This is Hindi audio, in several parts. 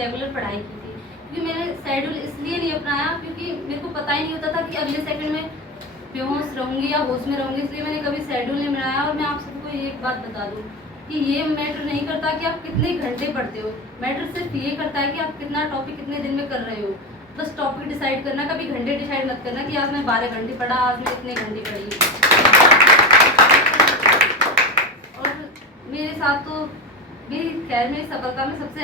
रेगुलर पढ़ाई की थी, क्योंकि मैंने शेड्यूल इसलिए नहीं अपनाया क्योंकि मेरे को पता ही नहीं होता था कि अगले सेकंड में बेहोश रहूँगी या होश में रहूँगी, इसलिए मैंने कभी शेड्यूल नहीं बनाया। और मैं आप सबको एक बात बता दूँ कि ये मैटर नहीं करता कि आप कितने घंटे पढ़ते हो, मैटर सिर्फ ये करता है कि आप कितना टॉपिक कितने दिन में कर रहे हो। बस टॉपिक डिसाइड करना, कभी घंटे डिसाइड मत करना कि आज मैं 12 घंटे पढ़ा, आज मैं इतने घंटे पढ़ी। और मेरे साथ तो मेरी सफलता में सबसे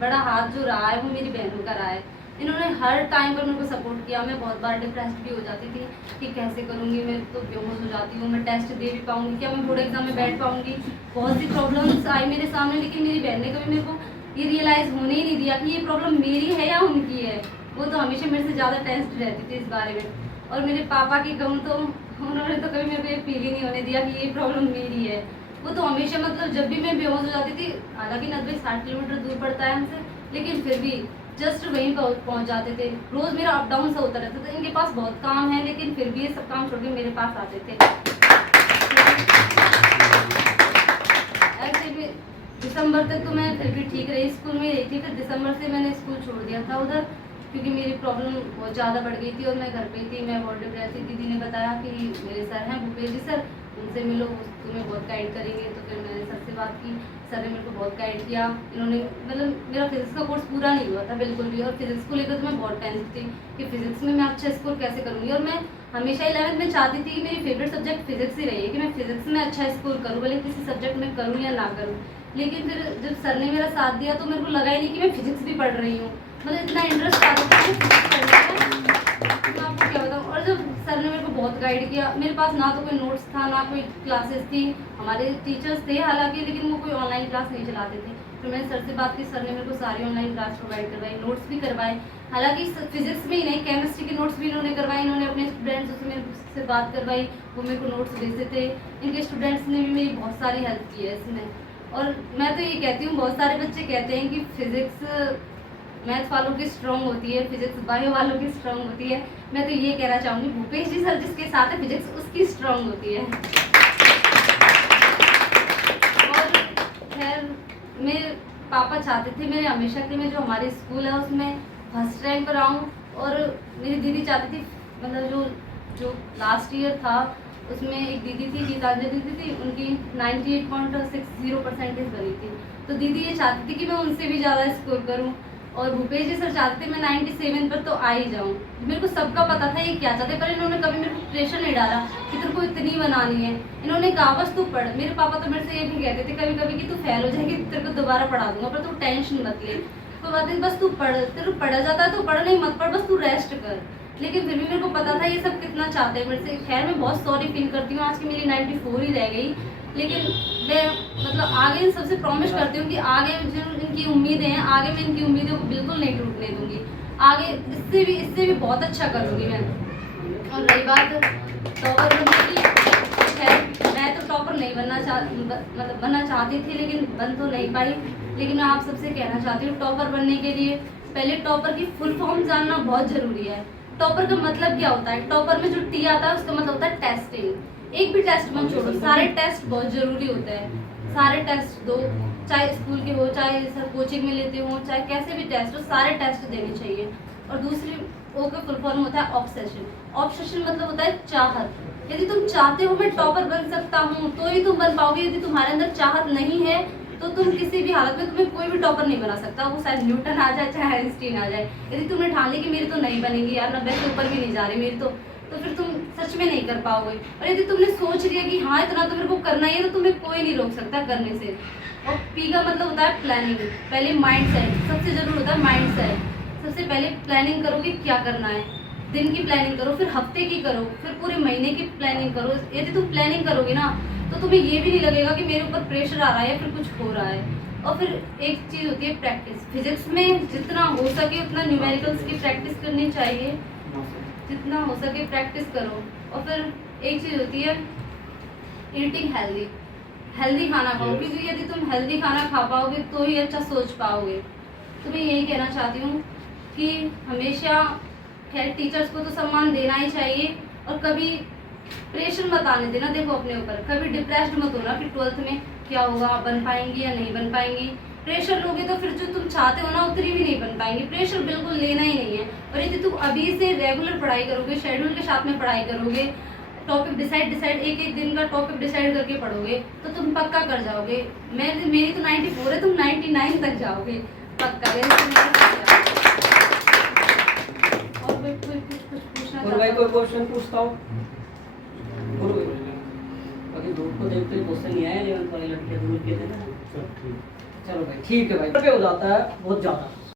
बड़ा हाथ जो रहा है वो मेरी बहनों का रहा है। इन्होंने हर टाइम पर मेरे को सपोर्ट किया। मैं बहुत बार डिप्रेस्ड भी हो जाती थी कि कैसे करूँगी, मैं तो बेहोश हो जाती हूँ, मैं टेस्ट दे भी पाऊँगी क्या, मैं बोर्ड एग्जाम में बैठ पाऊँगी। बहुत सी प्रॉब्लम्स आई मेरे सामने, लेकिन मेरी बहन ने कभी मेरे को ये रियलाइज़ होने ही नहीं दिया कि ये प्रॉब्लम मेरी है या उनकी है। वो तो हमेशा मेरे से ज़्यादा टेंस्ड रहती थी इस बारे में। और मेरे पापा की कहूँ तो उन्होंने तो कभी मेरे को ये फील ही नहीं होने दिया कि ये प्रॉब्लम मेरी है। वो तो हमेशा मतलब जब भी मैं बेहोश हो जाती थी, हालांकि 90-60 किलोमीटर दूर पड़ता है हमसे, लेकिन फिर भी जस्ट वहीं पहुंच जाते थे। रोज मेरा अप डाउन सा होता रहता था। इनके पास बहुत काम है लेकिन फिर भी ये सब काम छोड़ के मेरे पास आते थे। ऐसे में दिसंबर तक तो मैं फिर भी ठीक रही, स्कूल में रही थी। फिर दिसंबर से मैंने स्कूल छोड़ दिया था उधर, क्योंकि मेरी प्रॉब्लम बहुत ज़्यादा बढ़ गई थी और मैं घर पे थी। मैं बहुत डिप्रेस थी। दीदी ने बताया कि मेरे सर हैं भूपेश जी सर, उनसे मिलो, तुम्हें बहुत गाइड करेंगे। तो फिर मैंने सर से बात की, सर ने मेरे को बहुत गाइड किया। इन्होंने मतलब मेरा फिजिक्स का कोर्स पूरा नहीं हुआ था बिल्कुल भी, और फिजिक्स को लेकर तो मैं बहुत टेंस थी कि फिजिक्स में मैं अच्छा स्कोर कैसे करूँगी। और मैं हमेशा 11th में चाहती थी कि मेरी फेवरेट सब्जेक्ट फिजिक्स ही रही है, कि मैं फिजिक्स में अच्छा स्कोर करूँ, भले किसी सब्जेक्ट में करूँ या ना करूँ। लेकिन फिर जब सर ने मेरा साथ दिया तो मेरे को लगा ही नहीं कि मैं फिजिक्स भी पढ़ रही हूँ। मतलब इतना इंटरेस्ट आ गया फिजिक्स पढ़ने में, मैं आपको क्या बताऊँ। और जब सर ने मेरे को बहुत गाइड किया, मेरे पास ना तो कोई नोट्स था ना कोई क्लासेस थी। हमारे टीचर्स थे हालांकि, लेकिन वो कोई ऑनलाइन क्लास नहीं चलाते थे। फिर मैंने सर से बात की, सर ने मेरे को सारी ऑनलाइन क्लास प्रोवाइड करवाई, नोट्स भी करवाए। हालांकि फिजिक्स में ही नहीं, केमिस्ट्री के नोट्स भी इन्होंने करवाए। इन्होंने अपने स्टूडेंट्स से मेरे से बात करवाई, वो मेरे को नोट्स भेजते थे। इनके स्टूडेंट्स ने भी मेरी बहुत सारी हेल्प की है इसमें। और मैं तो ये कहती हूँ, बहुत सारे बच्चे कहते हैं कि फिजिक्स मैथ वालों की स्ट्रॉन्ग होती है, फिजिक्स बायो वालों की स्ट्रॉन्ग होती है। मैं तो ये कहना चाहूँगी, भूपेश जी सर जिसके साथ है फिजिक्स उसकी स्ट्रॉन्ग होती है। और खैर मेरे पापा चाहते थे मेरे हमेशा कि मैं जो हमारे स्कूल है उसमें फर्स्ट रैंक पर आऊँ। और मेरी दीदी चाहती थी, मतलब जो लास्ट ईयर था उसमें एक दीदी थी, गीतांजलि दीदी थी, उनकी 98.60% बनी थी। तो दीदी ये चाहती थी कि मैं उनसे भी ज़्यादा स्कोर करूँ। और भूपेश जी सर चाहते थे मैं 97 पर तो आ ही जाऊँ। मेरे को सबका पता था ये क्या चाहते, पर इन्होंने कभी मेरे को प्रेशर नहीं डाला कि तेरे को इतनी बनानी है। इन्होंने कहा बस तू पढ़। मेरे पापा तो मेरे से ये भी कहते थे कभी कभी कि तू फेल हो जाएगी, तेरे को दोबारा पढ़ा दूंगा, पर तू टेंशन मत ले। तो बात है बस तू पढ़, तेरे को पढ़ा जाता है तो पढ़, नहीं मत पढ़, बस तू रेस्ट कर। लेकिन फिर भी मेरे को पता था ये सब कितना चाहते हैं मेरे से। खैर मैं बहुत सॉरी फील करती हूँ, आज की मेरी 94 ही रह गई। लेकिन मैं मतलब आगे इन सबसे प्रॉमिस करती हूँ कि आगे जो इनकी उम्मीदें हैं, आगे मैं इनकी उम्मीदों को बिल्कुल नहीं टूटने दूंगी। आगे इससे भी बहुत अच्छा करूँगी मैं। और रही बात टॉपर बनने की, खैर मैं तो टॉपर नहीं बनना चाहती थी, लेकिन बन तो नहीं पाई। लेकिन मैं आप सबसे कहना चाहती हूँ, टॉपर बनने के लिए पहले टॉपर की फुल फॉर्म जानना बहुत ज़रूरी है। टॉपर का मतलब क्या होता है, टॉपर में जो टी आता है उसका मतलब होता है टेस्टिंग। एक भी टेस्ट मत छोड़ो, सारे टेस्ट बहुत ज़रूरी होते हैं। सारे टेस्ट दो, चाहे स्कूल के हो, चाहे सर कोचिंग में लेते हो, चाहे कैसे भी टेस्ट हो, सारे टेस्ट देने चाहिए। और दूसरी ओ का फुल फॉर्म होता है ऑब्सेशन। ऑब्सेशन मतलब होता है चाहत। यदि तुम चाहते हो मैं टॉपर बन सकता हूँ तो ही तुम बन पाओगे। यदि तुम्हारे अंदर चाहत नहीं है तो तुम किसी भी हालत में, तुम्हें कोई भी टॉपर नहीं बना सकता। वो शायद न्यूटन आ जाए चाहे आइंस्टीन आ जाए। यदि तुमने ठान ली कि मेरी तो नहीं बनेगी यार, 90 से ऊपर भी नहीं जा रही मेरी तो फिर तुम सच में नहीं कर पाओगे। और यदि तुमने सोच लिया कि हाँ इतना तो मेरे को करना ही है, तो तुम्हें कोई नहीं रोक सकता करने से। और पी का मतलब होता है प्लानिंग। पहले माइंड सेट सबसे जरूरी होता है। माइंड सेट सबसे पहले प्लानिंग करो कि क्या करना है। दिन की प्लानिंग करो, फिर हफ्ते की करो, फिर पूरे महीने की प्लानिंग करो। यदि तुम प्लानिंग करोगे ना तो तुम्हें ये भी नहीं लगेगा कि मेरे ऊपर प्रेशर आ रहा है या फिर कुछ हो रहा है। और फिर एक चीज़ होती है प्रैक्टिस। फिजिक्स में जितना हो सके उतना न्यूमेरिकल्स की प्रैक्टिस करनी चाहिए, जितना हो सके प्रैक्टिस करो। और फिर एक चीज़ होती है ईटिंग हेल्दी। हेल्दी खाना खाओ, क्योंकि यदि तुम हेल्दी खाना खा पाओगे तो ही अच्छा सोच पाओगे। तो मैं यही कहना चाहती हूँ कि हमेशा खैर टीचर्स को तो सम्मान देना ही चाहिए, और कभी प्रेशर मत आने देना। देखो अपने ऊपर कभी डिप्रेस्ड मत होना कि 12th में क्या होगा, बन पाएंगी या नहीं बन पाएंगी। प्रेशर लोगे तो फिर जो तुम चाहते हो ना उतनी भी नहीं बन पाएंगे। प्रेशर बिल्कुल लेना ही नहीं है। और यदि तुम अभी से रेगुलर पढ़ाई करोगे, शेड्यूल के साथ में पढ़ाई करोगे, टॉपिक डिसाइड एक एक दिन का टॉपिक डिसाइड करके पढ़ोगे तो तुम पक्का कर जाओगे। मेरी तो 94 है, तुम 99 तक जाओगे पक्का। और कोई कुछ पूछना और भाई कोई क्वेश्चन पूछता हो? अभी धूप को देखते हुए क्वेश्चन नहीं आया, 11th वाली लड़कियां दूर के थे ना। चलो भाई ठीक है भाई, पे हो जाता है बहुत ज़्यादा।